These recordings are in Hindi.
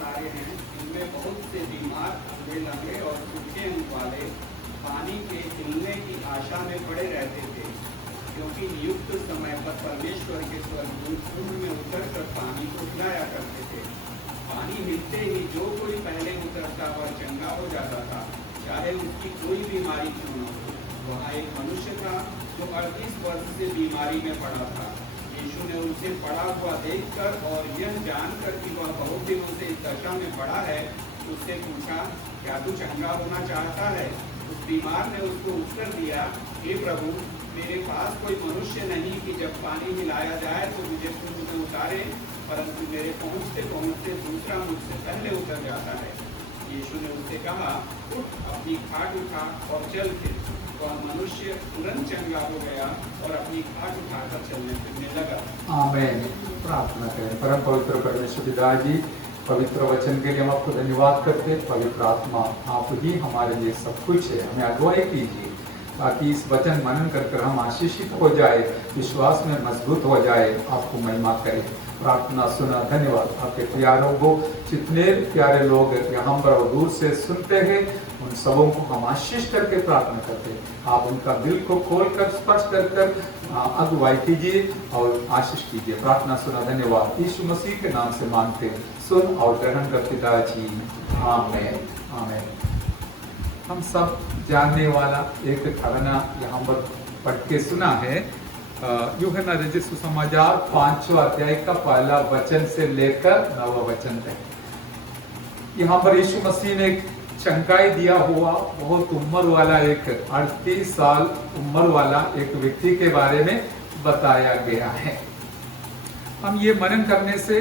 सारे हैं, इनमें बहुत से बीमार, अंधे, लंगड़े और सूखे अंग वाले पानी के हिलने की आशा में पड़े रहते थे, क्योंकि नियुक्त समय पर परमेश्वर के स्वर्गदूत कुंभ में उतरकर पानी को हिलाया करते थे। पानी हिलते ही जो कोई पहले उतरता वह चंगा हो जाता था, चाहे उसकी कोई बीमारी क्यों न हो। वहाँ एक मनुष्य था जो 38 वर्ष से बीमारी में पड़ा था। यीशु ने उसे पड़ा हुआ देखकर और यह जानकर कि वह बहुत दिनों से इस दशा में पड़ा है, उससे पूछा, क्या तू चंगा होना चाहता है? उस बीमार ने उसको उत्तर दिया, हे प्रभु, मेरे पास कोई मनुष्य नहीं कि जब पानी हिलाया जाए तो मुझे कुंभ में उतारे, परंतु मेरे पहुँचते पहुँचते दूसरा मुझसे पहले उतर जाता है। यीशु ने उससे कहा, उठ, अपनी खाट उठा और चल फिर। वह मनुष्य तुरंत चंगा हो गया और अपनी खाट उठाकर चलने फिरने लगा। आमीन। प्रार्थना करें। परम पवित्र परमेश्वर पिता जी, पवित्र वचन के लिए हम आपको धन्यवाद करते हैं। पवित्र आत्मा, आप ही हमारे लिए सब कुछ है, हमें अगुवाई कीजिए ताकि इस वचन मनन कर हम आशीषित हो जाए, विश्वास में मजबूत हो जाए, आपको महिमा करें। प्रार्थना सुना, धन्यवाद। आपके प्यारों को, जितने प्यारे लोग यहाँ पर और दूर से सुनते हैं, उन सबों को हम आशीष करके प्रार्थना करते हैं। आप उनका दिल को खोल कर स्पर्श कर अगुवाई कीजिए और आशीष कीजिए। प्रार्थना सुना, धन्यवाद। यीशु मसीह के नाम से मांगते हैं, सुन और ग्रहण कर पिताजी। आमीन। आमीन। हम सब जानने वाला एक घटना यहाँ पर पढ़ के सुना है। यूहन्ना रचित सुसमाचार 5वां अध्याय का पहला वचन से लेकर 9वां वचन तक। यहाँ पर यीशु मसीह ने चंगाई दिया हुआ बहुत उम्र वाला एक 38 साल उम्र वाला एक व्यक्ति के बारे में बताया गया है। हम ये मनन करने से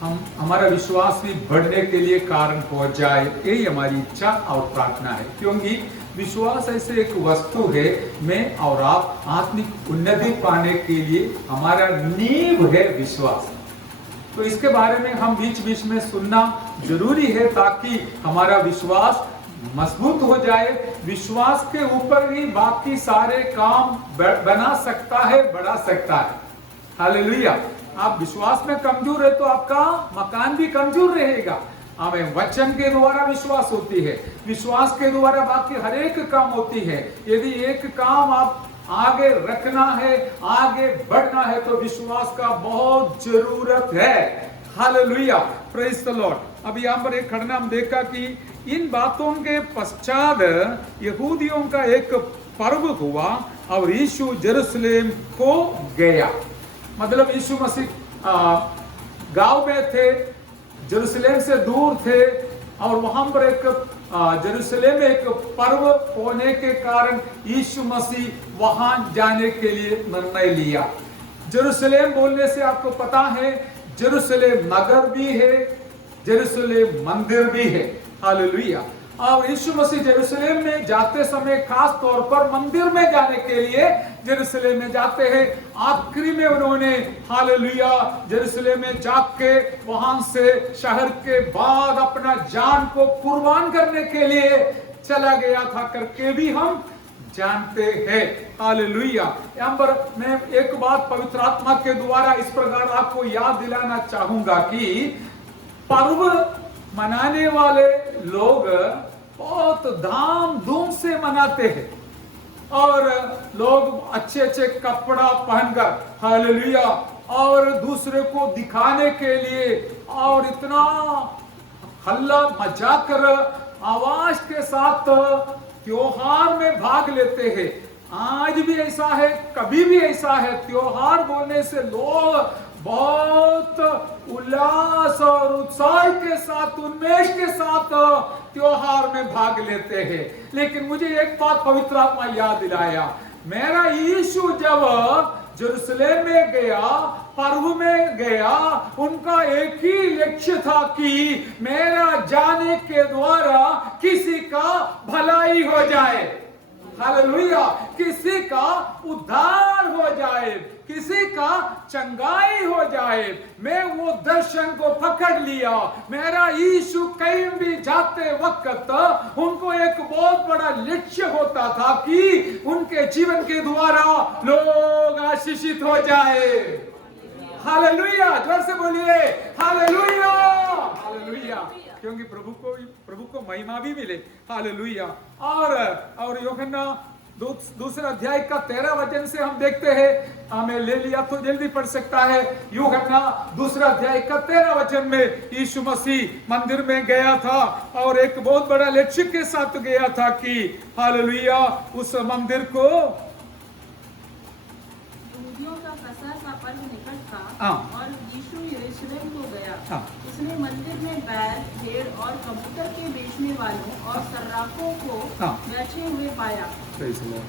हमारा विश्वास भी बढ़ने के लिए कारण हो जाए, यही हमारी इच्छा और प्रार्थना है। क्योंकि विश्वास ऐसे एक वस्तु है, मैं और आप आत्मिक उन्नति पाने के लिए हमारा नींव है विश्वास। तो इसके बारे में हम बीच बीच में सुनना जरूरी है ताकि हमारा विश्वास मजबूत हो जाए। विश्वास के ऊपर ही बाकी सारे काम बना सकता है, बढ़ा सकता है। हालेलुया। आप विश्वास में कमजोर है तो आपका मकान भी कमजोर रहेगा। हमें वचन के द्वारा विश्वास होती है, विश्वास के द्वारा बाकी हर एक काम होती है। यदि एक काम आप आगे रखना है, आगे बढ़ना है, तो विश्वास का बहुत जरूरत है। Hallelujah, praise the Lord. अब यहाँ पर एक घटना हम देखा कि इन बातों के पश्चात यहूदियों का एक पर्व हुआ और यीशु यरूशलेम को गया। मतलब यीशु मसीह गांव में थे, यरूशलेम से दूर थे और वहां पर एक यरूशलेम में एक पर्व होने के कारण यीशु मसीह वहां जाने के लिए निर्णय लिया। यरूशलेम बोलने से आपको पता है, यरूशलेम नगर भी है, यरूशलेम मंदिर भी है। हालेलुया। और यीशु मसीह यरूशलेम में जाते समय खास तौर पर मंदिर में जाने के लिए यरूशलेम में जाते हैं। आखिरी में उन्होंने हालेलुया यरूशलेम में जाके वहां से शहर के बाद अपना जान को कुर्बान करने के लिए चला गया था करके भी हम जानते हैं। हालेलुया। यहाँ पर मैं एक बात पवित्र आत्मा के द्वारा इस प्रकार आपको याद दिलाना चाहूंगा कि पर्व मनाने वाले लोग बहुत धाम धूम से मनाते हैं और लोग अच्छे अच्छे कपड़ा पहनकर हालेलुया और दूसरे को दिखाने के लिए और इतना हल्ला मचा कर आवाज के साथ त्योहार में भाग लेते हैं। आज भी ऐसा है, कभी भी ऐसा है। त्योहार बोलने से लोग बहुत उल्लास और उत्साह के साथ, उन्मेष के साथ त्योहार में भाग लेते हैं। लेकिन मुझे एक बात पवित्र आत्मा याद दिलाया, मेरा यीशु जब यरूशलेम में गया, पर्व में गया, उनका एक ही लक्ष्य था कि मेरा जाने के द्वारा किसी का भलाई हो जाए। हालेलुया। किसी का उद्धार हो जाए, किसी का चंगाई हो जाए। मैं वो दर्शन को पकड़ लिया। मेरा यीशु कहीं भी जाते वक्त उनको एक बहुत बड़ा लक्ष्य होता था कि उनके जीवन के द्वारा लोग आशीषित हो जाए। हालेलुया। जोर से बोलिए हालेलुया। हालेलुया। क्योंकि प्रभु को महिमा भी मिले। हालेलुया। और यूहन्ना दूसरा अध्याय का 13 वचन से हम देखते हैं, हमें ले लिया तो जल्दी पढ़ सकता है। यूहन्ना दूसरा अध्याय का 13 वचन में यीशु मसीह मंदिर में गया था और एक बहुत बड़ा लक्ष्य के साथ गया था कि हालेलुया उस मंदिर को का फसह का पर्व निकट था हाँ। और यीशु यरूशलेम को गया। हाँ। उसने मंदिर में बैल, भेड़ और कबूतर के बेचने वालों और सर्राफों को हाँ। बैठे हुए पाया।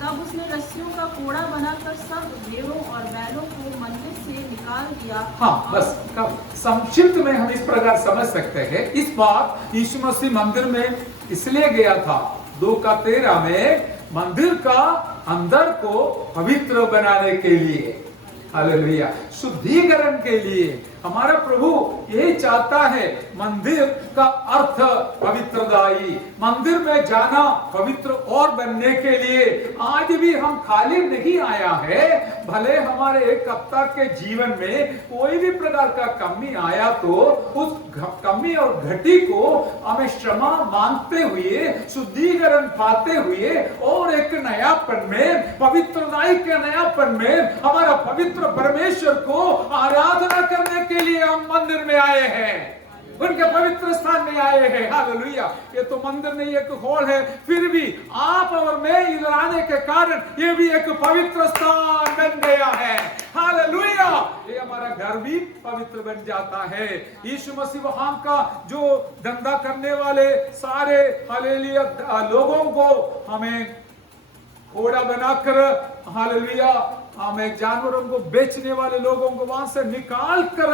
तब उसने रस्सियों का कोड़ा बनाकर सब भेड़ों और बैलों को मंदिर से निकाल दिया। हाँ, बस संक्षिप्त में हम इस प्रकार समझ सकते हैं। इस बार यीशु मसीह मंदिर में इसलिए गया था 2:13 में, मंदिर का अंदर को पवित्र बनाने के लिए, हालेलुया, शुद्धिकरण के लिए। हमारा प्रभु यही चाहता है, मंदिर का अर्थ पवित्रदायी, मंदिर में जाना पवित्र और बनने के लिए। आज भी हम खाली नहीं आया है, भले हमारे एक हफ्ता के जीवन में कोई भी प्रकार का कमी आया तो उस कमी और घटी को हमें क्षमा मांगते हुए, शुद्धिकरण पाते हुए और एक नयापन में, पवित्रदायी के नयापन में हमारा पवित्र परमेश्वर को आराधना करने के लिए हम मंदिर में आए हैं, उनके पवित्र स्थान में आए हैं। हालेलुया। ये तो मंदिर नहीं, एक हॉल है, फिर भी आप और मैं इधर आने के कारण ये भी एक पवित्र स्थान बन गया है। हालेलुया। ये हमारा घर भी पवित्र बन जाता है। यीशु मसीह वहां का जो धंधा करने वाले सारे हालेलुया लोगों को हमें घोड़ा बनाकर, हालेलुया, हमें जानवरों को बेचने वाले लोगों को वहां से निकाल कर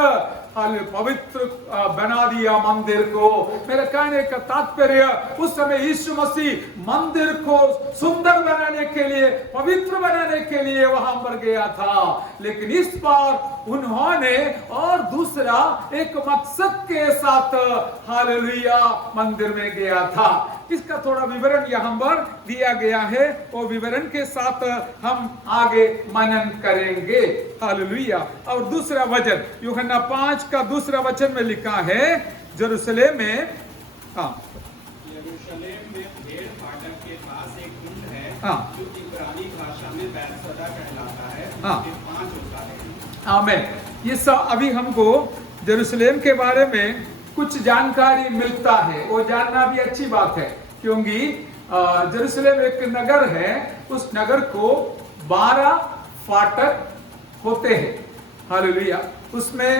पवित्र बना दिया मंदिर को। मेरे कहने का तात्पर्य, उस समय यीशु मसीह मंदिर को सुंदर बनाने के लिए, पवित्र बनाने के लिए वहां पर गया था। लेकिन इस बार उन्होंने और दूसरा एक मकसद के साथ हालेलुया मंदिर में गया था। इसका थोड़ा विवरण यहाँ पर दिया गया है, और विवरण के साथ हम आगे मनन करेंगे। हालेलुया। और दूसरा वचन यूहन्ना 5 का दूसरा वचन में लिखा है, यरूशलेम में, यरूशलेम में भेड़ फाटक के पास एक कुंड है, जो इब्रानी भाषा में बैतसदा कहलाता है, उसके 5 उतारे। आमीन। ये सब अभी हमको यरूशलेम के बारे में कुछ जानकारी मिलता है, वो जानना भी अच्छी बात है, क्योंकि यरूशलेम एक नगर है, उस नगर को 12 फाटक होते हैं। हालेलुया। उसमें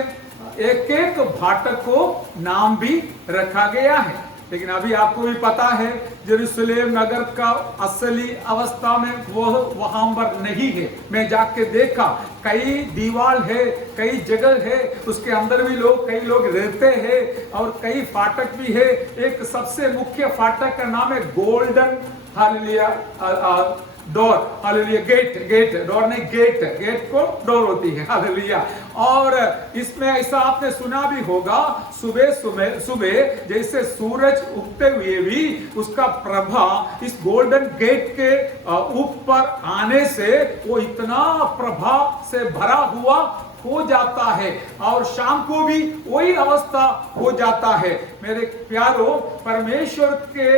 एक एक फाटक को नाम भी रखा गया है। लेकिन अभी आपको भी पता है, यरूशलेम नगर का असली अवस्था में वो वहां पर नहीं है। मैं जाके देखा, कई दीवार है, कई जगह है, उसके अंदर भी कई लोग रहते हैं, और कई फाटक भी है। एक सबसे मुख्य फाटक का नाम है golden, hallelujah, door, hallelujah, gate, door नहीं, गेट को डोर होती है। हालेलुया। और इसमें ऐसा आपने सुना भी होगा, सुबह जैसे सूरज उगते हुए भी उसका प्रभा इस गोल्डन गेट के ऊपर आने से वो इतना प्रभा से भरा हुआ हो जाता है, और शाम को भी वही अवस्था हो जाता है। मेरे प्यारो, परमेश्वर के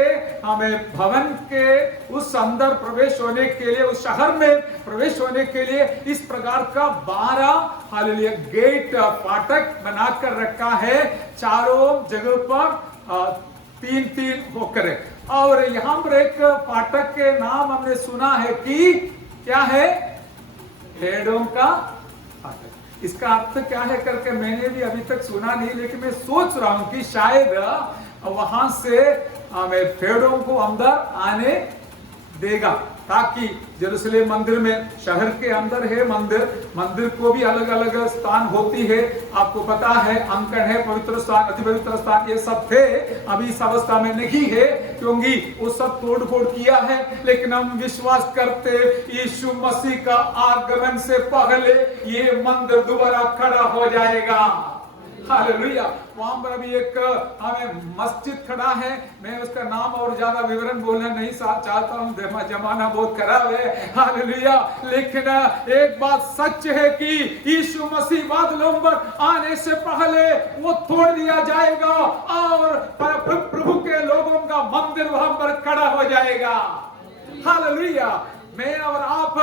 हमें भवन के उस अंदर प्रवेश होने के लिए, उस शहर में प्रवेश होने के लिए इस प्रकार का 12 हालेलुया गेट, फाटक बनाकर रखा है, चारों जगह पर 3-3 होकर। और यहाँ पर एक फाटक के नाम हमने सुना है कि क्या है, भेड़ों का फाटक। इसका अर्थ क्या है करके मैंने भी अभी तक सुना नहीं, लेकिन मैं सोच रहा हूं कि शायद वहां से हमें भेड़ों को अंदर आने देगा, ताकि यरूशलेम मंदिर में, शहर के अंदर है मंदिर को भी अलग अलग स्थान होती है। आपको पता है, अंकन है, पवित्र स्थान, अति पवित्र स्थान, ये सब थे। अभी इस अवस्था में नहीं है, क्योंकि वो सब तोड़ फोड़ किया है। लेकिन हम विश्वास करते, यीशु मसीह का आगमन से पहले ये मंदिर दोबारा खड़ा हो जाएगा। हालेलुया। वहां पर अभी एक हमें मस्जिद खड़ा है, मैं उसका नाम और ज्यादा विवरण बोलना नहीं चाहता हूं, जमाना बहुत खराब है। हालेलुया। लेकिन एक बात सच है कि यीशु मसीह बादलों पर आने से पहले वो तोड़ दिया जाएगा, और मंदिर वहां पर खड़ा हो जाएगा। हालेलुया। मैं और आप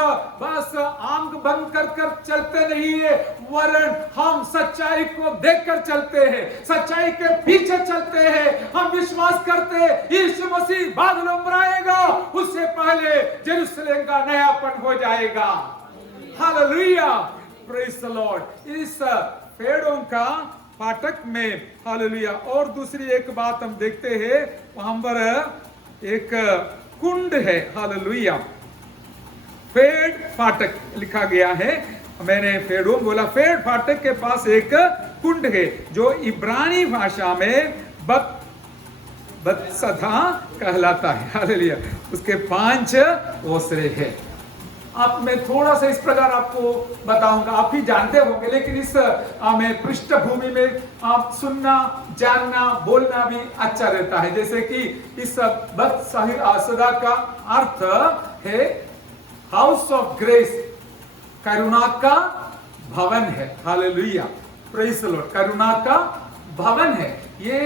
बस आंख बंद कर चलते नहीं है, वरन हम सच्चाई को देखकर चलते हैं, सच्चाई के पीछे चलते हैं। हम विश्वास करते हैं यीशु मसीह बादलों पर आएगा, उससे पहले जेरूशलेम का नयापन हो जाएगा। Hallelujah, praise the Lord. इस पेड़ों का फाटक में, हालेलुया, और दूसरी एक बात हम देखते हैं, वहां पर एक कुंड है। हालेलुया, पेड़ फाटक लिखा गया है। मैंने पेड़ों बोला, पेड़ फाटक के पास एक कुंड है जो इब्रानी भाषा में बत्सदा कहलाता है। हालेलुया, उसके 5 ओसरे हैं। आप मैं थोड़ा सा इस प्रकार आपको बताऊंगा, आप ही जानते होंगे, लेकिन इस में पृष्ठभूमि में आप सुनना, जानना, बोलना भी अच्छा रहता है। जैसे कि इस बत्सदा का अर्थ है हाउस ऑफ ग्रेस, करुणा का भवन है। Hallelujah, praise the Lord. करुणा का भवन है। ये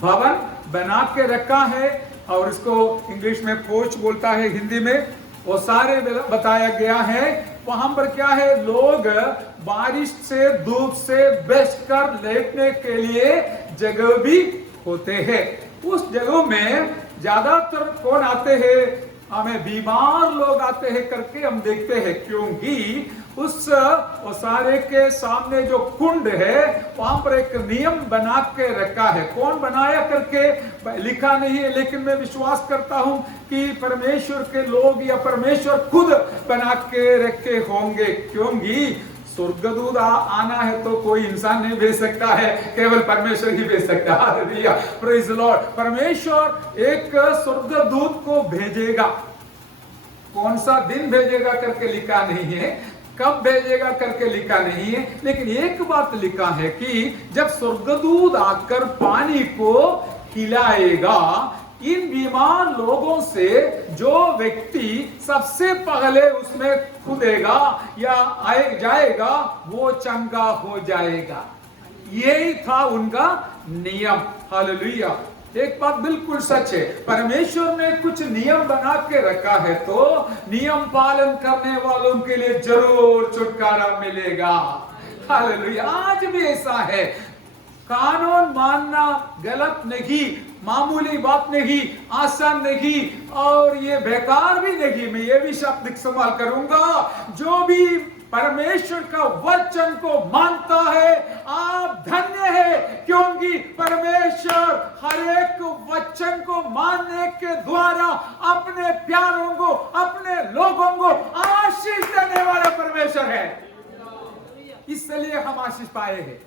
भवन बना के रखा है, और इसको इंग्लिश में पोर्च बोलता है, हिंदी में वो सारे बताया गया है। वहां पर क्या है, लोग बारिश से, धूप से बचकर लेटने के लिए जगह भी होते हैं। उस जगह में ज्यादातर कौन आते हैं, हमें बीमार लोग आते हैं करके हम देखते हैं, क्योंकि उस ओसारे के सामने जो कुंड है वहां पर एक नियम बना के रखा है। कौन बनाया करके लिखा नहीं है, लेकिन मैं विश्वास करता हूं कि परमेश्वर के लोग या परमेश्वर खुद बना के रखे होंगे, क्योंकि स्वर्गदूत आना है तो कोई इंसान नहीं भेज सकता है, केवल परमेश्वर ही भेज सकता है। Hallelujah, praise the Lord. परमेश्वर एक स्वर्गदूत को भेजेगा। कौन सा दिन भेजेगा करके लिखा नहीं है, कब भेजेगा करके लिखा नहीं है, लेकिन एक बात लिखा है कि जब स्वर्गदूत आकर पानी को हिलाएगा, इन बीमार लोगों से जो व्यक्ति सबसे पहले उसमें कूदेगा या जाएगा वो चंगा हो जाएगा। यही था उनका नियम। हालेलुया, एक बात बिल्कुल सच है, परमेश्वर ने कुछ नियम बना के रखा है तो नियम पालन करने वालों के लिए जरूर छुटकारा मिलेगा। हालेलुया, आज भी ऐसा है। कानून मानना गलत नहीं, मामूली बात नहीं, आसान नहीं, और ये बेकार भी नहीं। मैं ये भी शब्द इस्तेमाल करूंगा, जो भी परमेश्वर का वचन को मानता है आप धन्य है, क्योंकि परमेश्वर हर एक वचन को मानने के द्वारा अपने प्यारों को, अपने लोगों को आशीष देने वाला परमेश्वर है। इसलिए हम आशीष पाए हैं।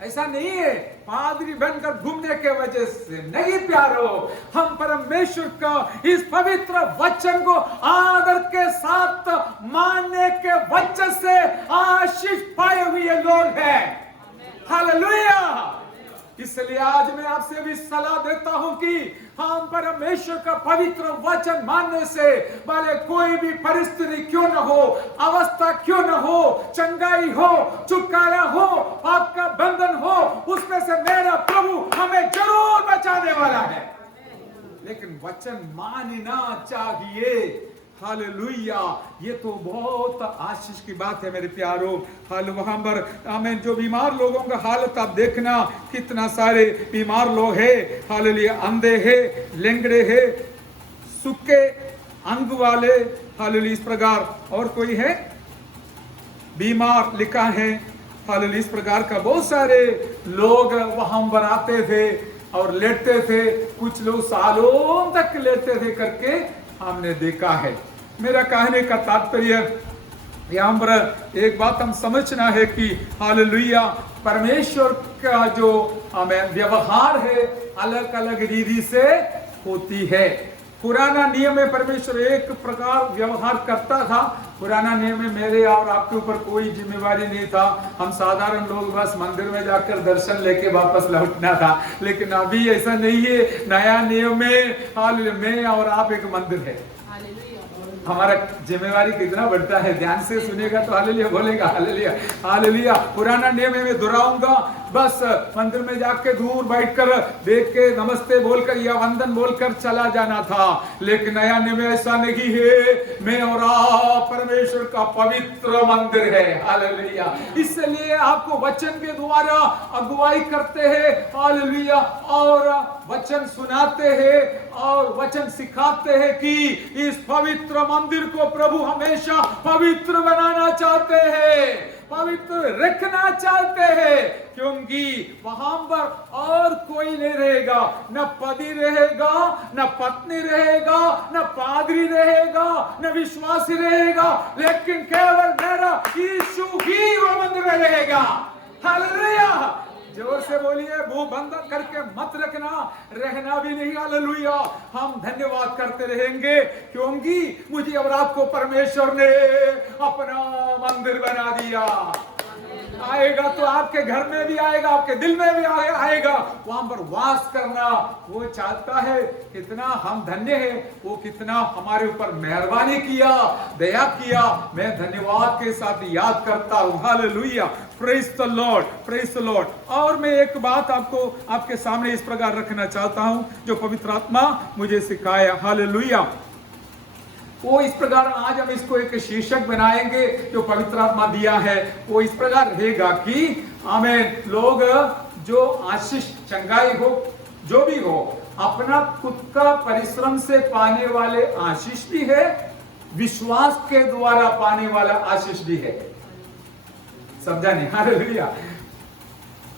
ऐसा नहीं है पादरी बनकर घूमने के वजह से नहीं प्यारो, हम परमेश्वर का इस पवित्र वचन को आदर के साथ मानने के वजह से आशीष पाए हुए लोग हैं। हालेलुया, इसलिए आज मैं आपसे भी सलाह देता हूं कि हम परमेश्वर का पवित्र वचन मानने से भले कोई भी परिस्थिति क्यों न हो, अवस्था क्यों न हो, चंगाई हो, छुटकारा हो, पाप का बंधन हो, उसमें से मेरा प्रभु हमें जरूर बचाने वाला है। लेकिन वचन मानना चाहिए। हालेलुया, ये तो बहुत आशीष की बात है मेरे प्यारों। हाल वहां पर हमें जो बीमार लोगों का हालत आप देखना, कितना सारे बीमार लोग हैं। हालेलुया, अंधे हैं, लेंगड़े हैं, सूखे अंग वाले। हालेलुया, इस प्रकार और कोई है बीमार लिखा है। हालेलुया, इस प्रकार का बहुत सारे लोग वहां पर आते थे और लेटते थे, कुछ लोग सालों तक लेटते थे करके हमने देखा है। मेरा कहने का तात्पर्य यहाँ पर एक बात हम समझना है कि हालेलुया, परमेश्वर का जो हमें व्यवहार है अलग अलग रीति से होती है। पुराना नियम में परमेश्वर एक प्रकार व्यवहार करता था। पुराना नियम में मेरे और आपके ऊपर कोई जिम्मेवारी नहीं था, हम साधारण लोग बस मंदिर में जाकर दर्शन लेके वापस लौटना था। लेकिन अभी ऐसा नहीं है। नया नियम में मैं और आप एक मंदिर है। हमारा जिम्मेवारी कितना बढ़ता है, ध्यान से सुनेगा तो हालेलुया बोलेगा। Hallelujah, hallelujah. पुराना नियम में दोहराऊंगा, बस मंदिर में जाके दूर बैठकर देख के नमस्ते बोलकर या वंदन बोलकर चला जाना था। लेकिन नया नियम ऐसा नहीं है, मैं और आप परमेश्वर का पवित्र मंदिर है। हालेलुया। इसलिए आपको वचन के द्वारा अगुवाई करते हैं। हालेलुया। और वचन सुनाते हैं और वचन सिखाते हैं कि इस पवित्र मंदिर को प्रभु हमेशा पवित्र बनाना चाहते हैं, पवित्र रखना चाहते हैं, क्योंकि वहां पर और कोई नहीं रहेगा, न पति रहेगा, न पत्नी रहेगा, न पादरी रहेगा, न विश्वासी रहेगा, लेकिन केवल मेरा यीशु ही वो मंदिर में रहेगा। हालेलुया। जोर से बोलिए, मुंह बंद करके मत रखना, रहना भी नहीं। हालेलुया। हम धन्यवाद करते रहेंगे क्योंकि मुझे और आपको परमेश्वर ने अपना मंदिर बना दिया। आएगा तो आपके घर में भी आएगा, आपके दिल में भी आएगा, वहां पर वास करना वो चाहता है। कितना हम धन्य है, वो कितना हमारे ऊपर मेहरबानी किया, दया किया। मैं धन्यवाद के साथ याद करता हूं। Hallelujah. Praise the Lord, praise the Lord. और मैं एक बात आपको आपके सामने इस प्रकार रखना चाहता हूं जो पवित्र आत्मा मुझे सिखाया। हालेलुया। वो इस प्रकार आज हम इसको एक शीर्षक बनाएंगे जो पवित्र आत्मा दिया है। वो इस प्रकार रहेगा कि हमें लोग जो आशीष, चंगाई हो, जो भी हो, अपना खुद का परिश्रम से पाने वाले आशीष भी है, विश्वास के द्वारा पाने वाला आशीष भी है। समझा नहीं? हालेलुया।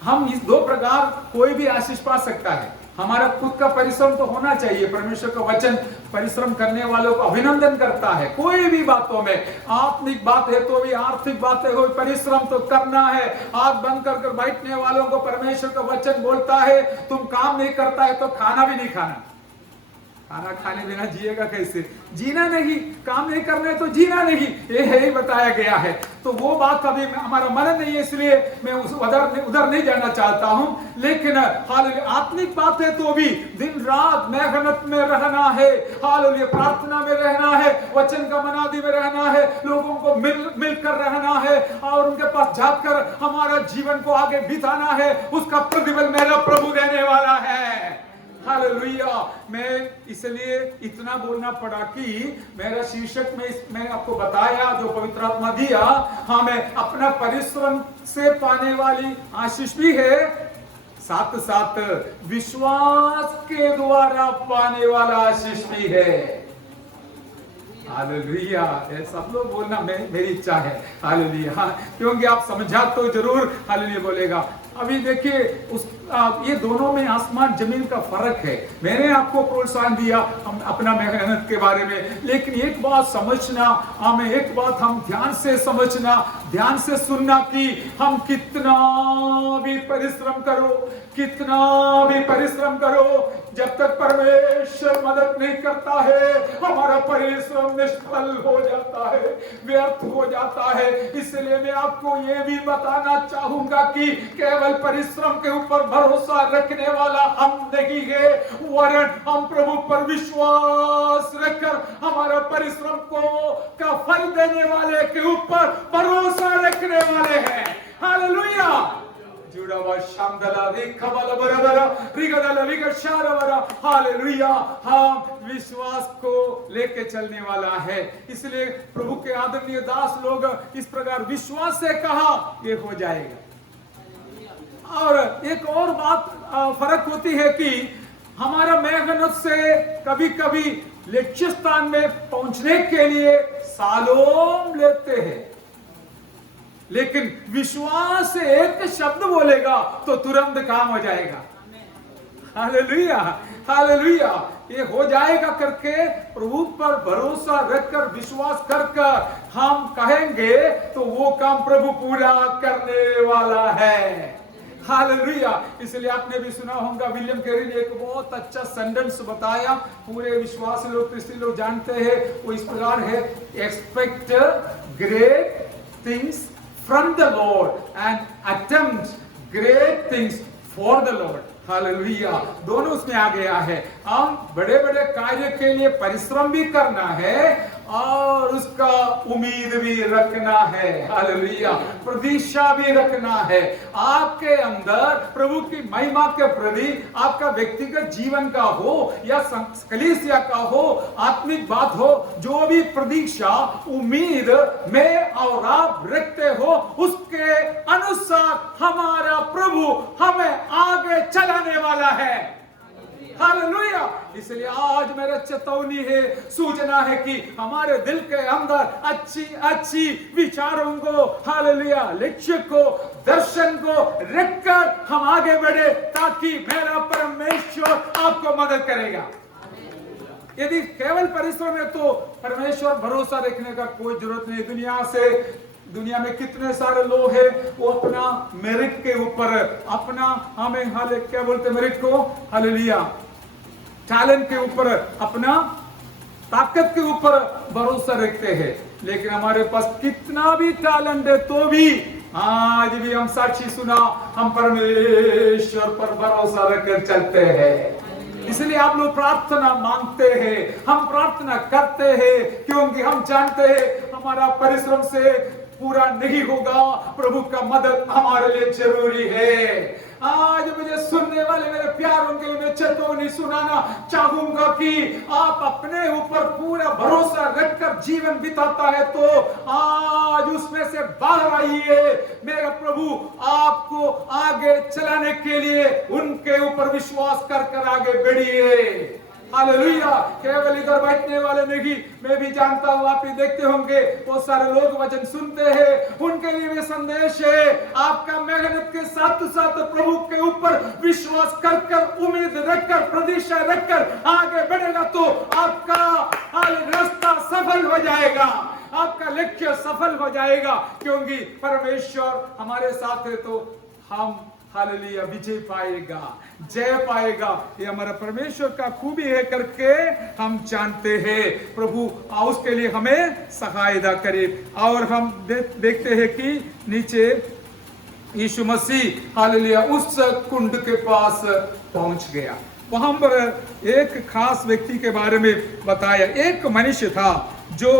हम इस दो प्रकार कोई भी आशीष पा सकता है। हमारा खुद का परिश्रम तो होना चाहिए। परमेश्वर का वचन परिश्रम करने वालों को अभिनंदन करता है। कोई भी बातों में, आत्मिक बात है तो भी, आर्थिक बातें हो, परिश्रम तो करना है। आंख बंद कर बैठने वालों को परमेश्वर का वचन बोलता है, तुम काम नहीं करता है तो खाना भी नहीं खाना। खाना खाने बिना जिएगा कैसे? जीना नहीं, काम नहीं करना है तो जीना नहीं, ये है ही बताया गया है। तो वो बात अभी हमारा मन नहीं है, इसलिए मैं उधर नहीं जाना चाहता हूं। लेकिन हालेलुया, आत्मिक बात है तो भी दिन रात मेहनत में रहना है। हालेलुया, प्रार्थना में रहना है, वचन का मनादी में रहना है, लोगों को मिलकर रहना है और उनके पास जाकर हमारा जीवन को आगे बिताना है। उसका प्रतिफल मेरा प्रभु देने वाला है। हालेलुया। मैं इसलिए इतना बोलना पड़ा कि मेरा शीर्षक में मैं आपको बताया जो पवित्र आत्मा दिया, हमें अपना परिश्रम से पाने वाली आशीष भी है, साथ साथ विश्वास के द्वारा पाने वाला आशीष भी है। हालेलुया। सब लोग बोलना मेरी इच्छा है। हालेलुया। क्योंकि आप समझा तो जरूर हालेलुया बोलेगा। अभी देखिए ये दोनों में आसमान जमीन का फर्क है। मैंने आपको प्रोत्साहन दिया अपना मेहनत के बारे में, लेकिन एक बात समझना, हमें एक बात हम ध्यान से समझना, ध्यान से सुनना कि हम कितना भी परिश्रम करो, कितना भी परिश्रम करो, जब तक परमेश्वर मदद नहीं करता है हमारा परिश्रम निष्फल हो जाता है, व्यर्थ हो जाता है। इसलिए मैं आपको ये भी बताना चाहूंगा कि केवल परिश्रम के ऊपर भरोसा रखने वाला हम नहीं है, वरन हम प्रभु पर विश्वास रखकर हमारा परिश्रम का फल देने वाले के ऊपर भरोसा रखने वाले हैं। हालेलुया। हालेलुया। हम विश्वास को लेके चलने वाला है। इसलिए प्रभु के आदरणीय दास लोग इस प्रकार विश्वास से कहा ये हो जाएगा। और एक और बात फर्क होती है कि हमारा मेहनत से कभी कभी लक्ष्य स्थान में पहुंचने के लिए सालों लेते हैं, लेकिन विश्वास से एक शब्द बोलेगा तो तुरंत काम हो जाएगा। हालेलुया। हालेलुया। ये हो जाएगा करके प्रभु पर भरोसा रखकर विश्वास कर हम कहेंगे तो वो काम प्रभु पूरा करने वाला है। हालेलुया। इसलिए आपने भी सुना होगा, विलियम कैरी ने एक बहुत अच्छा सेंटेंस बताया, पूरे विश्वास लोग, क्रिश्चियन लोग जानते हैं। वो इस प्रकार है, expect great things from the Lord and attempt great things for the Lord. Hallelujah. दोनों उसमें आ गया है। हम बड़े बड़े कार्य के लिए परिश्रम भी करना है और उसका उम्मीद भी रखना है। हालेलुया, प्रतीक्षा भी रखना है। आपके अंदर प्रभु की महिमा के प्रति आपका व्यक्तिगत जीवन का हो या कलीसिया का हो, आत्मिक बात हो, जो भी प्रतीक्षा उम्मीद में और आप रखते हो, उसके अनुसार हमारा प्रभु हमें आगे चलाने वाला है। हालेलुया, इसलिए आज मेरा चेतावनी है, सूचना है कि हमारे दिल के अंदर अच्छी अच्छी विचारों को, हालेलुया, लक्ष्य को, दर्शन को रखकर हम आगे बढ़े, ताकि मेरा परमेश्वर आपको मदद करेगा। यदि केवल परिश्रम है तो परमेश्वर भरोसा रखने का कोई जरूरत नहीं। दुनिया में कितने सारे लोग हैं, वो अपना मेरिट के ऊपर, अपना हमें क्या बोलते मेरिट को, हालेलुया, टैलेंट के ऊपर, अपना ताकत के ऊपर भरोसा रखते हैं। लेकिन हमारे पास कितना भी टैलेंट है तो भी आज भी हम साक्षी सुना, हम परमेश्वर पर भरोसा रखकर चलते हैं। इसलिए आप लोग प्रार्थना मांगते हैं, हम प्रार्थना करते हैं, क्योंकि हम जानते हैं हमारा परिश्रम से पूरा नहीं होगा, प्रभु का मदद हमारे लिए जरूरी है। आज मुझे सुनने वाले मेरे प्यारों के लिए मैं चेतावनी सुनाना चाहूंगा कि आप अपने ऊपर पूरा भरोसा रखकर जीवन बिताता है तो आज उसमें से बाहर आइए। मेरा प्रभु आपको आगे चलाने के लिए उनके ऊपर विश्वास कर आगे बढ़िए। हालेलुया, केवल इधर बैठने वाले नहीं, मैं भी जानता हूँ, आप भी देखते होंगे बहुत सारे लोग वचन सुनते हैं, उनके लिए भी संदेश है। आपका मेहनत के साथ साथ प्रभु के ऊपर विश्वास कर उम्मीद रखकर, प्रतीक्षा रखकर आगे बढ़ेगा तो आपका रास्ता सफल हो जाएगा, आपका लक्ष्य सफल हो जाएगा, क्योंकि परमेश्वर हमारे साथ है तो हम, हालेलुया, विजय पाएगा, जय पाएगा। ये हमारा परमेश्वर का खूबी है करके हम जानते हैं। प्रभु उसके लिए हमें सहायता करे। और हम देखते हैं कि नीचे यीशु मसीह, हालेलुया, उस कुंड के पास पहुंच गया। वहां पर एक खास व्यक्ति के बारे में बताया। एक मनुष्य था जो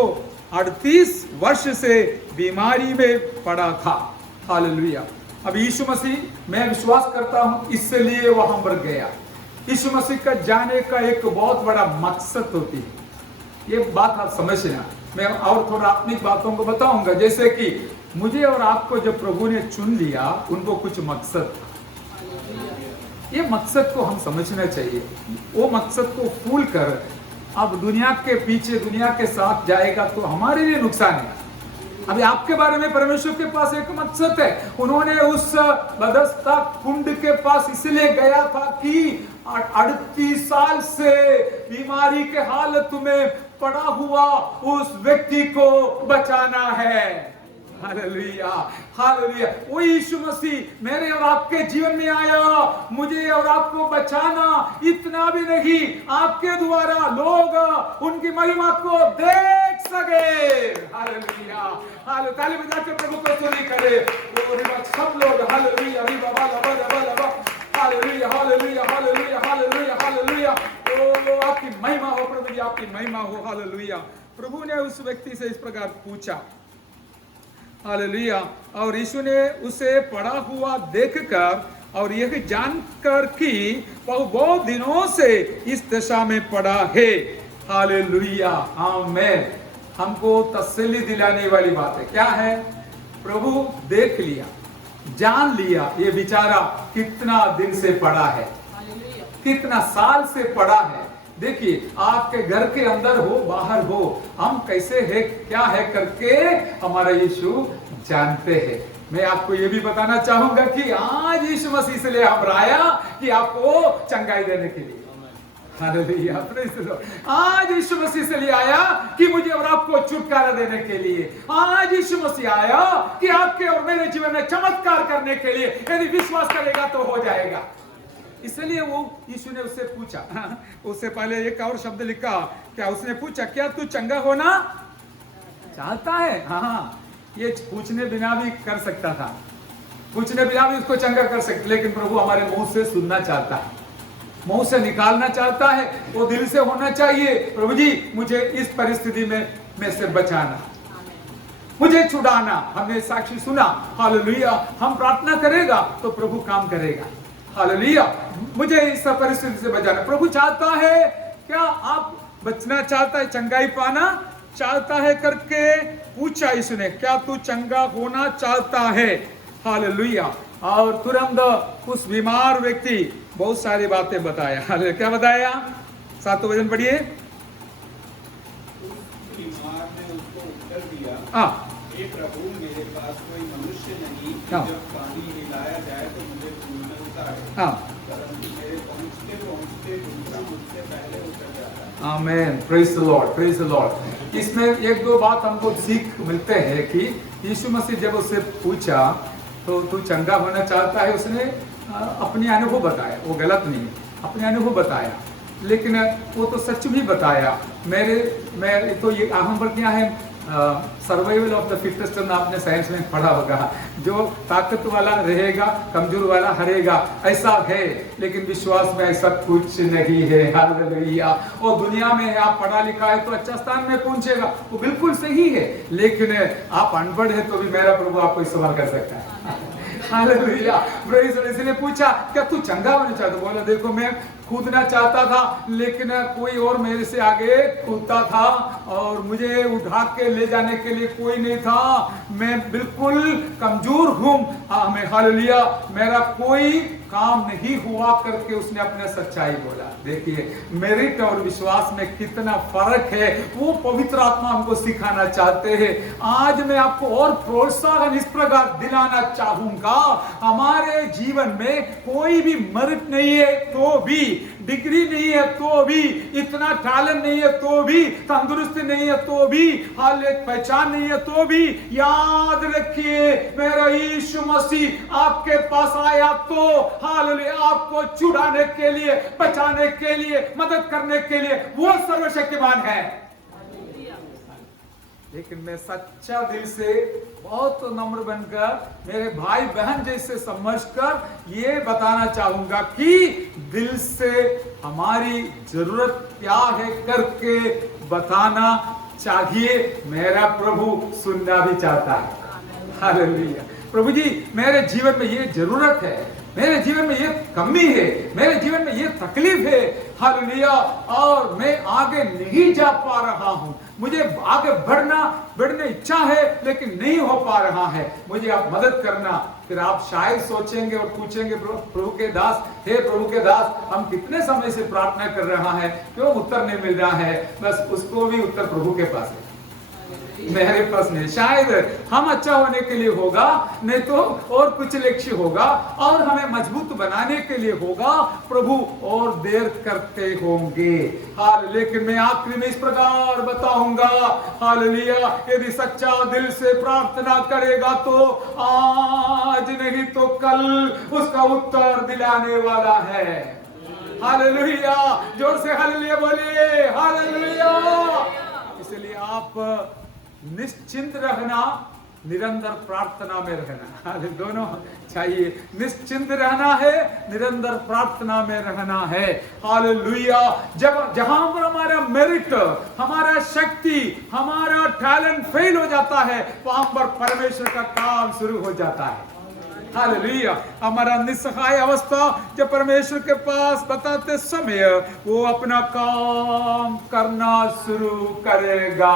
38 वर्ष से बीमारी में पड़ा था। हालेलुया। अब यीशु मसीह, मैं विश्वास करता हूं इसलिए वहां पर गया। यीशु मसीह का जाने का एक बहुत बड़ा मकसद होती है, ये बात आप समझना। मैं और थोड़ा अपनी बातों को बताऊंगा, जैसे कि मुझे और आपको जब प्रभु ने चुन लिया, उनको कुछ मकसद था। ये मकसद को हम समझना चाहिए। वो मकसद को फूल कर अब दुनिया के पीछे, दुनिया के साथ जाएगा तो हमारे लिए नुकसान है। अभी आपके बारे में परमेश्वर के पास एक मकसद है। उन्होंने उस बदस्ता कुंड के पास इसलिए गया था कि 38 साल से बीमारी के हालत में पड़ा हुआ उस व्यक्ति को बचाना है। Hallelujah, hallelujah. वो यीशु मसीह मेरे और आपके जीवन में आया, मुझे और आपको बचाना। इतना भी नहीं, आपके द्वारा लोग उनकी महिमा को देख सके। Hallelujah, hallelujah. ताली बजा के प्रभु को स्तुति करे सब लोग। Hallelujah, hallelujah, hallelujah, hallelujah, hallelujah, hallelujah. तो आपकी महिमा हो प्रभु जी, आपकी महिमा हो। हालेलुया। प्रभु ने उस व्यक्ति से इस प्रकार पूछा, हालेलुया, और यीशु ने उसे पड़ा हुआ देखकर और यह जानकर कि वह बहुत दिनों से इस दशा में पड़ा है। हालेलुया, आमीन। हमको तसल्ली दिलाने वाली बात है क्या है? प्रभु देख लिया, जान लिया ये बेचारा कितना दिन से पड़ा है, कितना साल से पड़ा है। देखिए, आपके घर के अंदर हो, बाहर हो, हम कैसे है, क्या है करके हमारा यीशु जानते हैं। मैं आपको ये भी बताना चाहूंगा कि आज यीशु मसीह से ले हम आया कि आपको चंगाई देने के लिए। हालेलुया, आज यीशु मसीह से ले आया कि मुझे और आपको छुटकारा देने के लिए। आज यीशु मसीह आया कि आपके और मेरे जीवन में चमत्कार करने के लिए। यदि विश्वास करेगा तो हो जाएगा। इसलिए वो यीशु ने उससे पूछा, उससे पहले एक और शब्द लिखा, क्या उसने पूछा, क्या तू चंगा होना चाहता है? हाँ, ये पूछने बिना भी कर सकता था, पूछने बिना भी उसको चंगा कर सकते, लेकिन प्रभु हमारे मुंह से सुनना चाहता है, मुंह से निकालना चाहता है। वो दिल से होना चाहिए, प्रभु जी मुझे इस परिस्थिति में में से बचाना, मुझे छुड़ाना। हमने साक्षी सुना, हालेलुया। हम प्रार्थना करेगा तो प्रभु काम करेगा, हालेलुया। मुझे इस परिस्थिति से बचाना। प्रभु चाहता है, क्या आप बचना चाहता है, चंगाई पाना चाहता है करके पूछा यीशु ने, क्या तू चंगा होना चाहता है, हालेलुया। और तुरंत उस बीमार व्यक्ति बहुत सारी बातें बताया, हालेलुया। क्या बताया? 7 वचन पढ़िए। बीमार ने उसको उत्तर दिया, हाँ, हे प्रभु, मेरे पास कोई मनुष्य नहीं कि हाँ। जब पानी हिलाया जाए तो मुझे दूध मिलता है, हाँ, परंतु मेरे पहुंचते पहुंचते दूसरा मुझसे पहले उतर जाता है। Amen, praise the Lord, praise the Lord. इसमें एक दो बात हमको सीख मिलते हैं कि यीशु मसीह जब उससे पूछा तो तू चंगा होना चाहता है, उसने अपने अनुभव बताया, वो गलत नहीं, अपने अनुभव बताया, लेकिन वो तो सच भी बताया। मैं तो ये हम पर क्या है, सर्वाइवल ऑफ द फिटेस्ट, आपने साइंस में पढ़ा होगा, जो ताकत वाला रहेगा कमजोर वाला हरेगा, ऐसा है। लेकिन विश्वास में ऐसा कुछ नहीं है, हालेलुया। और दुनिया में आप पढ़ा लिखा है तो अच्छा स्थान में पहुंचेगा, वो बिल्कुल सही है, लेकिन आप अनपढ़ है तो भी मेरा प्रभु आपको इस्तेमाल कर सकता है, हालेलुया। इसने पूछा, क्या तू चंगा होना चाहता? बोला, देखो मैं कूदना चाहता था, लेकिन कोई और मेरे से आगे कूदता था और मुझे उठा के ले जाने के लिए कोई नहीं था, मैं बिल्कुल कमजोर हूं, मैं, हालेलुया, मेरा कोई काम नहीं हुआ करके उसने अपना सच्चाई बोला। देखिए मेरिट और विश्वास में कितना फर्क है, वो पवित्र आत्मा हमको सिखाना चाहते हैं। आज मैं आपको और प्रोत्साहन इस प्रकार दिलाना चाहूंगा, हमारे जीवन में कोई भी मेरिट नहीं है तो भी, डिग्री नहीं है तो भी, इतना टैलेंट नहीं है तो भी, तंदुरुस्ती नहीं है तो भी, हाल एक पहचान नहीं है तो भी, याद रखिए मेरा यीशु मसीह आपके पास आया तो, हालेलुया, आपको छुड़ाने के लिए, बचाने के लिए, मदद करने के लिए वो सर्वशक्तिमान है। लेकिन मैं सच्चा दिल से, बहुत नम्र बनकर, मेरे भाई बहन जैसे समझकर ये बताना चाहूंगा कि दिल से हमारी जरूरत क्या है करके बताना चाहिए। मेरा प्रभु सुनना भी चाहता है, हालेलुया। प्रभु जी, मेरे जीवन में ये जरूरत है, मेरे जीवन में ये कमी है, मेरे जीवन में ये तकलीफ है, हालेलुया, और मैं आगे नहीं जा पा रहा हूं, मुझे आगे बढ़ने इच्छा है लेकिन नहीं हो पा रहा है, मुझे आप मदद करना। फिर आप शायद सोचेंगे और पूछेंगे, प्रभु के दास, हे प्रभु के दास, हम कितने समय से प्रार्थना कर रहा है, क्यों उत्तर नहीं मिल रहा है? बस उसको भी उत्तर प्रभु के पास है, मेरे पास नहीं। शायद हम अच्छा होने के लिए होगा, नहीं तो और कुछ लक्ष्य होगा, और हमें मजबूत बनाने के लिए होगा, प्रभु और देर करते होंगे। हाल, लेकिन मैं आखिरी में इस प्रकार बताऊंगा, हालेलुया, यदि सच्चा दिल से प्रार्थना करेगा तो आज नहीं तो कल उसका उत्तर दिलाने वाला है। हालेलुया, जोर से हालेलुया बोलिए, हालेलुया। इसलिए आप निश्चिंत रहना, निरंतर प्रार्थना में रहना, दोनों चाहिए। निश्चिंत रहना है, निरंतर प्रार्थना में रहना है, हालेलुया। जहां पर हमारा मेरिट, हमारा शक्ति, हमारा टैलेंट फेल हो जाता है, वहां पर परमेश्वर का काम शुरू हो जाता है, हालेलुया। हमारा निस्सहाय अवस्था जब परमेश्वर के पास बताते समय वो अपना काम करना शुरू करेगा,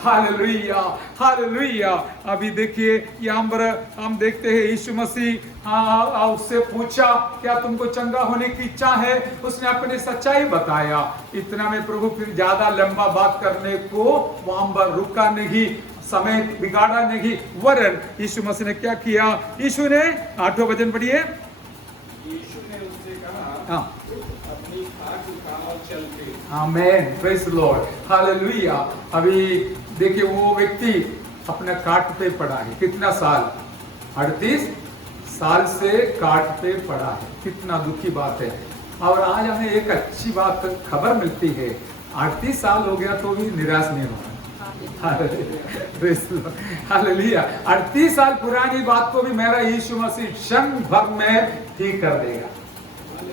हालेलुया, हालेलुया। अभी देखिए यहाँ पर हम देखते हैं यीशु मसीह उससे पूछा, क्या तुमको चंगा होने की इच्छा है? उसने अपनी सच्चाई बताया। इतना में प्रभु फिर ज्यादा लंबा बात करने को वहां पर रुका नहीं, समय बिगाड़ा नहीं, वरन यीशु मसीह ने क्या किया? यीशु ने 8वां वचन पढ़िए। यीशु ने उससे कहा, हाँ, अपनी खाट उठा और चल दे। आमेन, प्रेज द लॉर्ड, हालेलुया। अभी देखिए वो व्यक्ति अपने काट पे पड़ा है, कितना साल? 38 साल से काट पे पड़ा है, कितना दुखी बात है। और आज हमें एक अच्छी बात खबर मिलती है, 38 साल हो गया तो भी निराश नहीं होना, हालेलुया। 38 साल पुरानी बात को भी मेरा यीशु मसीह क्षण भर में ठीक कर देगा,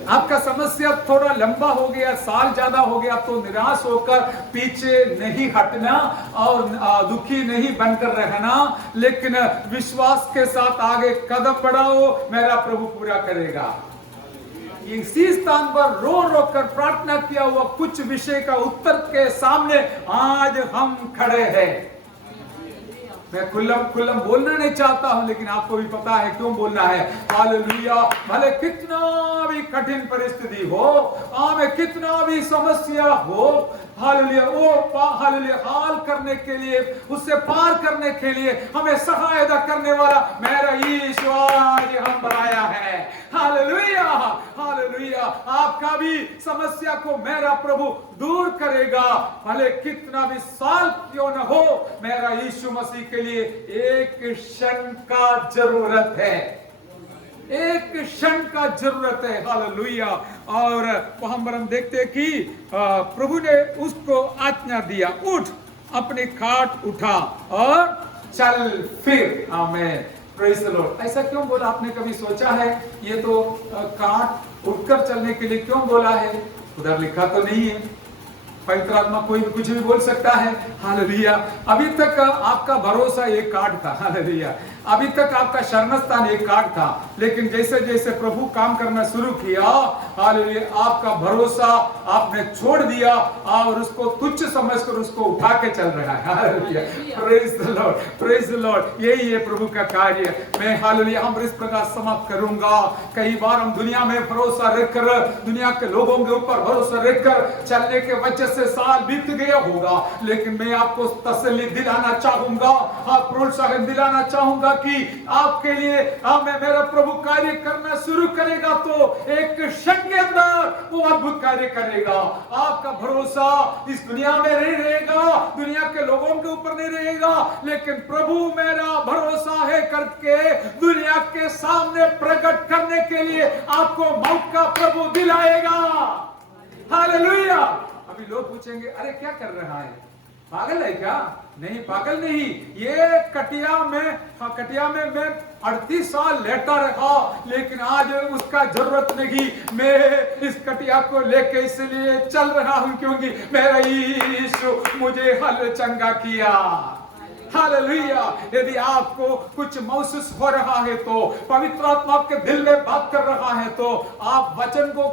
आपका समस्या थोड़ा लंबा हो गया, साल ज्यादा हो गया, तो निराश होकर पीछे नहीं हटना और दुखी नहीं बनकर रहना, लेकिन विश्वास के साथ आगे कदम बढ़ाओ, मेरा प्रभु पूरा करेगा। इसी स्थान पर रो रो कर प्रार्थना किया हुआ कुछ विषय का उत्तर के सामने आज हम खड़े हैं। मैं खुल्लम बोलना नहीं चाहता हूं, लेकिन आपको भी पता है क्यों बोलना है। हालेलुया। भले कितना भी कठिन परिस्थिति हो, हमें कितना भी समस्या हो, हालेलुया, वो हालेलुया हाल करने के लिए, उससे पार करने के लिए हमें सहायता करने वाला मेरा यीशु आज हम बनाया है। Hallelujah, hallelujah. आपका भी समस्या को मेरा प्रभु दूर करेगा, भले कितना भी साल क्यों न हो। मेरा यीशु मसीह के लिए एक क्षण का जरूरत है, एक क्षण का जरूरत है। हालेलुया। और वहां पर हम देखते हैं कि प्रभु ने उसको आज्ञा दिया, उठ, अपनी खाट उठा और चल फिर। आमीन, प्रेज़ द लॉर्ड। ऐसा क्यों बोला, आपने कभी सोचा है? ये तो खाट उठकर चलने के लिए क्यों बोला है? उधर लिखा तो नहीं है। पवित्र आत्मा कोई भी कुछ भी बोल सकता है। हालेलुया। अभी तक आपका भरोसा एक कार्ड था। हालेलुया। अभी तक आपका शरण स्थान एक कार्ड था, लेकिन जैसे जैसे प्रभु काम करना शुरू किया, हालेलुया, आपका भरोसा आपने छोड़ दिया और उसको तुच्छ समझकर उसको उठा के चल रहा है। Hallelujah, praise the Lord, praise the Lord. यही है प्रभु का कार्य। मैं हालेलुया हम इस प्रकार समाप्त करूंगा। कई बार हम दुनिया में भरोसा रखकर, दुनिया के लोगों के ऊपर भरोसा रखकर चलने के वजह से साल बीत गया होगा, लेकिन मैं आपको तसल्ली दिलाना चाहूंगा, प्रोत्साहन दिलाना चाहूंगा कि आपके लिए मैं मेरा प्रभु कार्य करना शुरू करेगा तो एक क्षण के अंदर वो अद्भुत कार्य करेगा। आपका भरोसा इस दुनिया में नहीं रहेगा, दुनिया के लोगों के ऊपर नहीं रहेगा, लेकिन प्रभु मेरा भरोसा है करके दुनिया के सामने प्रकट करने के लिए आपको मौका प्रभु दिलाएगा। हालेलुया। अभी लोग पूछेंगे, अरे क्या कर रहा है, पागल है क्या? नहीं, पागल नहीं। ये कटिया में मैं 38 साल लेटा रहा, लेकिन आज उसका जरूरत नहीं। मैं इस कटिया को लेके इसलिए चल रहा हूं क्योंकि मेरा यीशु मुझे हल चंगा किया। हालेलुया। यदि आपको कुछ महसूस हो रहा है तो, पवित्र आत्मा आपके दिल में बात कर रहा है तो, आप वचन को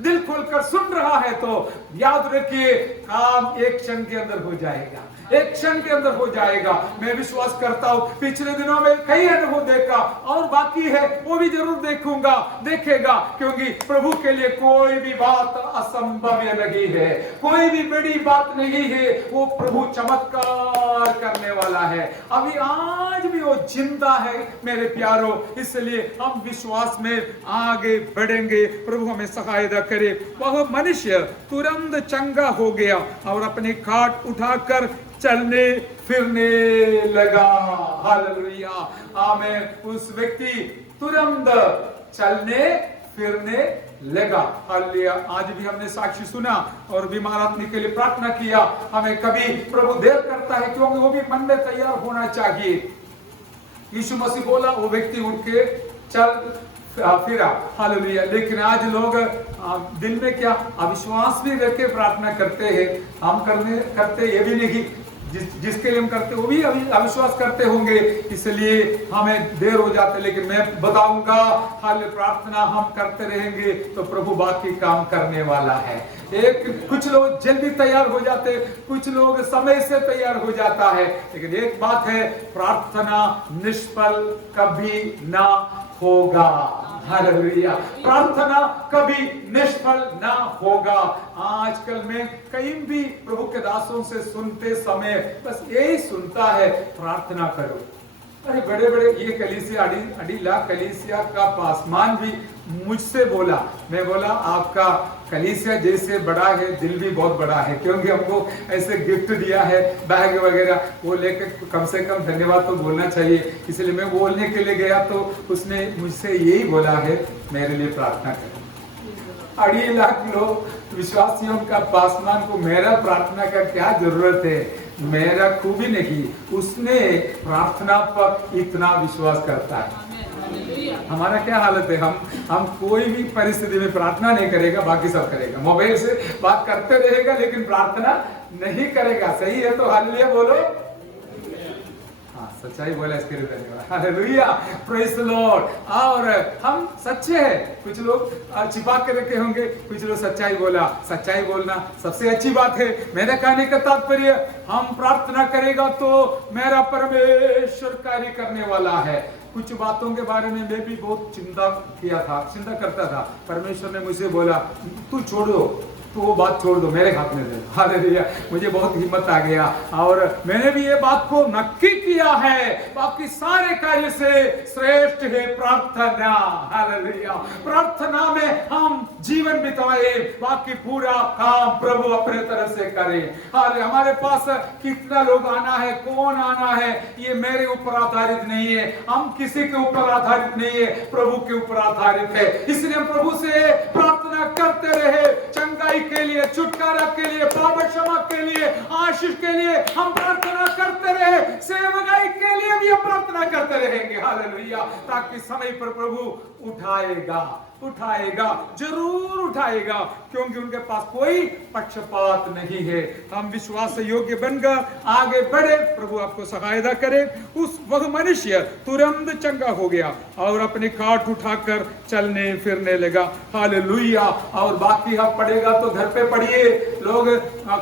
दिल खोलकर सुन रहा है तो याद रखिए, काम एक क्षण के अंदर हो जाएगा, एक क्षण के अंदर हो जाएगा। मैं विश्वास करता हूं पिछले दिनों में कई अनुभव देखा और बाकी है वो भी जरूर देखेगा, क्योंकि प्रभु के लिए कोई भी बात असंभव नहीं है, कोई भी बड़ी बात नहीं है। वो प्रभु चमत्कार करने वाला है। अभी आज भी वो जिंदा है मेरे प्यारों, इसलिए हम विश्वास में आगे बढ़ेंगे। प्रभु हमें सहायता करे। वह मनुष्य तुरंत चंगा हो गया और अपनी खाट उठाकर चलने फिरने लगा। हालेलुया, आमीन। उस व्यक्ति तुरंत चलने फिरने लगा। हालेलुया। आज भी हमने साक्षी सुना और बीमार आदमी के लिए प्रार्थना किया। हमें कभी प्रभु देर करता है क्योंकि वो भी मन में तैयार होना चाहिए। यीशु मसीह बोला, वो व्यक्ति उठ के चल फिरा। हालेलुया। लेकिन आज लोग दिल में क्या अविश्वास भी रख के प्रार्थना करते हैं। हम करते ये भी नहीं, जिसके लिए हम करते वो भी अविश्वास करते होंगे, इसलिए हमें देर हो जाते। लेकिन मैं बताऊंगा, हाल प्रार्थना हम करते रहेंगे तो प्रभु बाकी काम करने वाला है। कुछ लोग जल्दी तैयार हो जाते, कुछ लोग समय से तैयार हो जाता है, लेकिन एक बात है, प्रार्थना निष्फल कभी ना होगा। हालेलुया। प्रार्थना कभी निष्फल ना होगा। आजकल मैं कहीं भी प्रभु के दासों से सुनते समय बस यही सुनता है, प्रार्थना करो। अरे बड़े बड़े ये कलीसिया अडीला कलीसिया का पासमान भी मुझसे बोला। मैं बोला, आपका कलीसिया जैसे बड़ा है, दिल भी बहुत बड़ा है, क्योंकि हमको ऐसे गिफ्ट दिया है, बैग वगैरह, वो लेकर कम से कम धन्यवाद तो बोलना चाहिए। इसलिए मैं बोलने के लिए गया तो उसने मुझसे यही बोला है, मेरे लिए प्रार्थना करें। 2.5 लाख लोग विश्वासियों का पासमान को मेरा प्रार्थना का क्या जरूरत है? मेरा खूबी नहीं, उसने प्रार्थना पर इतना विश्वास करता है। हमारा क्या हालत है, हम कोई भी परिस्थिति में प्रार्थना नहीं करेगा, बाकी सब करेगा, मोबाइल से बात करते रहेगा लेकिन प्रार्थना नहीं करेगा। सही है तो हालेलुया बोलो। हाँ, सच्चाई बोला, इसके लिए धन्यवाद। Hallelujah, praise the Lord. और हम सच्चे हैं, कुछ लोग छिपा के रखे होंगे, कुछ लोग सच्चाई बोला। सच्चाई बोलना सबसे अच्छी बात है। मेरा कहने का तात्पर्य, हम प्रार्थना करेगा तो मेरा परमेश्वर कार्य करने वाला है। कुछ बातों के बारे में मैं भी बहुत चिंता करता था। परमेश्वर ने मुझे बोला तू छोड़ दो, तो वो बात छोड़ दो, मेरे हाथ में दे। हालेलुया, मुझे बहुत हिम्मत आ गया और मैंने भी ये बात को नक्की किया है, बाकी सारे कार्य से श्रेष्ठ है प्रार्थना। हालेलुया, प्रार्थना में हम जीवन बिताए, बाकी पूरा काम प्रभु अपने तरफ से करे। हालेलुया, हमारे पास कितना लोग आना है, कौन आना है, ये मेरे ऊपर आधारित नहीं है, हम किसी के ऊपर आधारित नहीं है, प्रभु के ऊपर आधारित है। इसलिए हम प्रभु से प्रार्थना करते रहे, चंगाई के लिए, छुटकारा के लिए, पाप क्षमा के लिए, आशीष के लिए हम प्रार्थना करते रहे, सेवकाई के लिए भी हम प्रार्थना करते रहेंगे। हालेलुया, ताकि समय पर प्रभु उठाएगा, जरूर उठाएगा, क्योंकि उनके पास कोई पक्षपात नहीं है। हम विश्वास योग्य बनकर आगे बढ़े, प्रभु आपको सहायता करे। वह मनुष्य तुरंत चंगा हो गया और अपनी खाट उठाकर चलने फिरने लगा। हालेलुया। और बाकी हम पढ़ेगा तो घर पे पढ़िए, लोग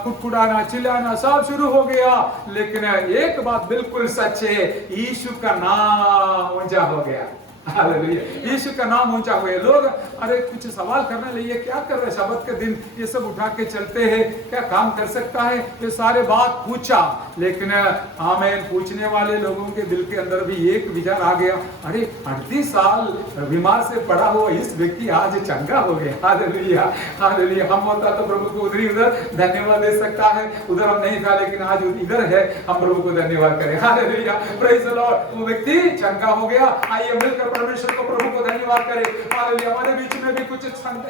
कुटकुटाना चिल्लाना सब शुरू हो गया, लेकिन एक बात बिल्कुल सच है, यीशु का नाम ऊंचा हो गया। हालेलुया, यीशु का नाम ऊंचा हुए। लोग अरे कुछ सवाल करने लगे, क्या कर रहे शब्द के दिन, ये सब उठा के चलते हैं, क्या काम कर सकता है, ये सारे बात पूछा। लेकिन आमीन, पूछने वाले लोगों के दिल के अंदर भी एक विचार आ गया, अरे 38 साल बीमार से पड़ा हुआ इस व्यक्ति आज चंगा हो गया। Hallelujah, hallelujah. हम होता तो प्रभु को उधर धन्यवाद दे सकता है, उधर हम नहीं था लेकिन आज इधर है, हम प्रभु को धन्यवाद करें। Hallelujah, praise the Lord. वो व्यक्ति चंगा हो गया। आइए मिलकर परमेश्वर को, प्रभु को धन्यवाद करें। हालेलुया, हमारे बीच में भी कुछ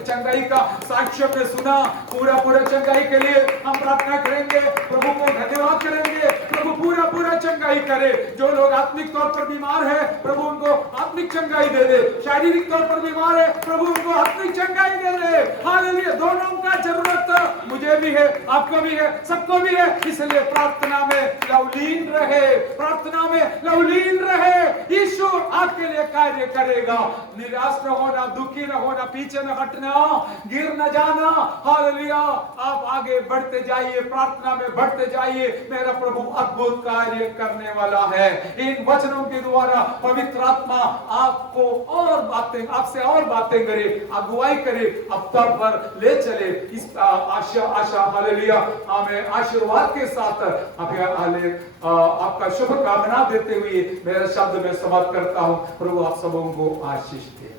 चंगाई का साक्ष्य में सुना, पूरा चंगाई के लिए हम प्रार्थना करेंगे, प्रभु को धन्यवाद करेंगे, प्रभु पूरा चंगाई करे। जो लोग आत्मिक तौर पर बीमार है, प्रभु उनको आत्मिक चंगाई दे दे, शारीरिक तौर पर बीमार है, प्रभु उनको आत्मिक चंगाई दे दे। हालेलुया, दोनों का जरूरत मुझे भी है, आपको भी है, सबको भी है। इसलिए प्रार्थना में लवलीन रहे, प्रार्थना में लवलीन रहे। यीशु आपके लिए कार्य करेगा। निराश न होना, दुखी न होना, पीछे न हटना, गिर न जाना। हालेलुया, आप आगे बढ़ते जाइए, प्रार्थना में बढ़ते जाइए। मेरा प्रभु अद्भुत कार्य करने वाला है। इन वचनों के द्वारा पवित्र आत्मा आपको और बातें, आपसे और बातें करे, अगुवाई करे, अब तक पर ले चले। इस आशा हालेलुया, हमें आशीर्वाद के साथ आपका शुभ कामना देते हुए मेरा शब्द में समाप्त करता हूं। प्रभु आप सबों को आशीष दे।